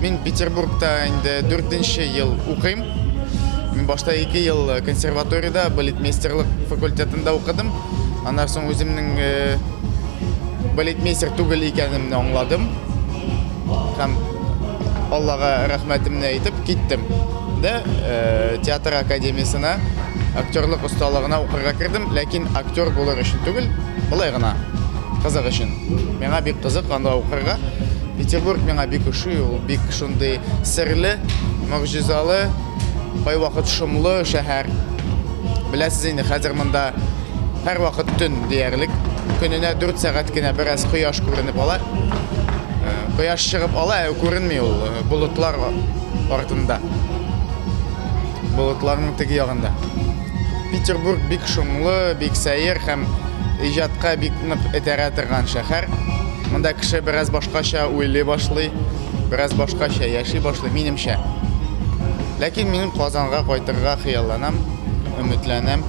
Мен Петербургта инде 4-нче ел укыйм. Мен башта 2 ел консерваторияда балетмейстерлык факультетында укыдым. Андан соң үземнең балетмейстер түгел икәнемне аңладым. Һәм Аллага рәхмәтемне әйтеп киттем. Театр академиясына актерлык осталыгына укырга кирдем, ләкин актер булыр өчен түгел, булай гына кызык өчен. Миңа бик кызык анда укырга. Петербург миңа бик ошый, ул бик шундый серле, могҗизалы, кайвакыт шомлы шәһәр. Беләсез инде, хәзер монда һәр вакыт төн диярлек. Көненә 4 сәгать кенә бераз кояш күренеп ала. Кояш чыгып ала, күренми ул болытлар артында. Болытларның теге ягында. Петербург бик шомлы, бик сәер һәм иҗатка бик нык этәрә торган шәһәр. Монда кеше бераз башкача уйлый башлый, бераз башкача яши башлый, минемчә. Ләкин мин Казанга кайтырга хыялланам, өметләнәм.